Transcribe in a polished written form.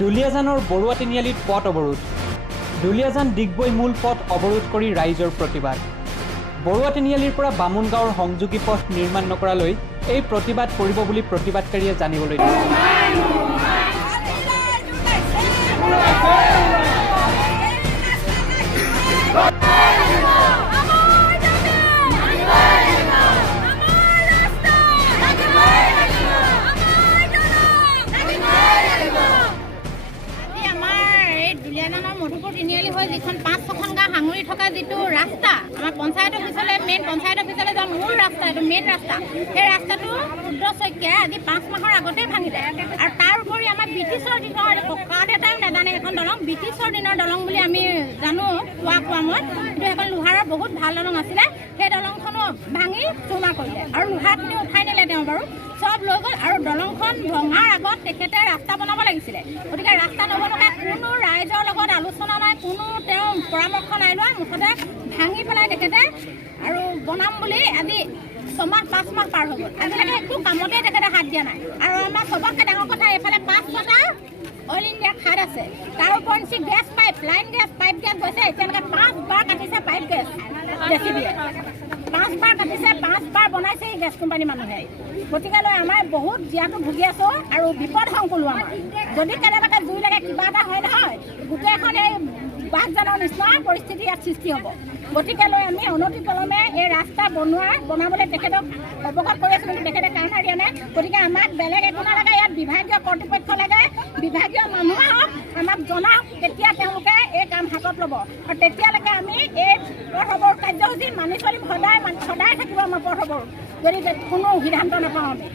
দুলিয়াজানৰ বৰুৱা তিনিআলিত পথ অৱৰোধ। দুলিয়াজান ডিগবৈ মূল পথ অৱৰোধ কৰি ৰাইজৰ প্ৰতিবাদ। বৰুৱা তিনিআলিৰ পৰা বামুণগাঁৱৰ সংযোগী পথ নিৰ্মাণ নকৰালৈ এই প্ৰতিবাদ কৰিব বুলি প্ৰতিবাদকাৰীয়ে জানিবলৈ দিছে। মধুপুৰ তিনিআলি হৈ যিখন ৫-৬খন গাঁও সাঙুৰি থকা যিটো ৰাস্তা আমাৰ পঞ্চায়ত অফিচলৈ মেইন পঞ্চায়ত অফিচলৈ যোৱা মূল ৰাস্তা, এইটো মেইন ৰাস্তা, সেই ৰাস্তাটো ৰুদ্ৰ শইকীয়াই আজি ৫ মাহৰ আগতেই ভাঙিলে। আৰু তাৰ উপৰি আমাৰ ব্ৰিটিছৰ দিনৰ ককা দেউতাইও নাজানে এখন দলং, ব্ৰিটিছৰ দিনৰ দলং বুলি আমি জানো কোৱা মই, কিন্তু সেইখন লোহাৰৰ বহুত ভাল দলং আছিলে। সেই দলংখনো ভাঙি চুৰমাৰ কৰিলে আৰু লোহাখিনি উঠাই নিলে তেওঁ বাৰু চব লৈ গ'ল। আৰু দলংখন ভঙাৰ আগত তেখেতে ৰাস্তা বনাব লাগিছিলে, গতিকে ৰাস্তা নবনোৱাকৈ কোনো ৰাইজৰ লগত আলোচনা নাই, কোনো তেওঁ পৰামৰ্শ নাই লোৱা, মুঠতে ভাঙি পেলাই তেখেতে আৰু বনাম বুলি আজি ৬-৫ মাহ পাৰ হৈ গ'ল। আজিলৈকে একো কামতে তেখেতে হাত দিয়া নাই। আৰু আমাৰ চবতকৈ ডাঙৰ কথা, এইফালে ৫টা অইল ইণ্ডিয়া খাদ আছে, তাৰ ওপৰঞ্চি gas pipe, line gas, pipe gas গৈছে। এতিয়ালৈকে 5 বাৰ কাটিছে পাইপ গেছ, জেচিবিয়ে 5 বাৰ কাটিছে, 5 বাৰ বনাইছে এই গেছ কোম্পানী মানুহে। গতিকেলৈ আমাৰ বহুত জীয়াটো ভুগি আছোঁ আৰু বিপদ সংকুলো আমাৰ। যদি কেনেবাকৈ জুই লাগে কিবা এটা হয় নহয়, গোটেইখন এই বাঘজানৰ নিচিনা পৰিস্থিতি ইয়াত সৃষ্টি হ'ব। গতিকেলৈ আমি অনতিপলমে এই ৰাস্তা বনাবলৈ তেখেতক অৱগত কৰি আছোঁ, কিন্তু তেখেতে কাণসাৰ দিয়া নাই। গতিকে আমাক বেলেগ একো নালাগে, ইয়াত বিভাগীয় কৰ্তৃপক্ষ লাগে, বিভাগীয় মানুহ আহক, আমাক জনাওক তেতিয়া তেওঁলোকে এই কাম হাতত ল'ব। আৰু তেতিয়ালৈকে আমি এই পথ অৱৰোধ কাৰ্যসূচী মানি চলিম, সদায় থাকিব আমাৰ পথ অৱৰোধ, যদি কোনো সিদ্ধান্ত নাপাওঁ আমি।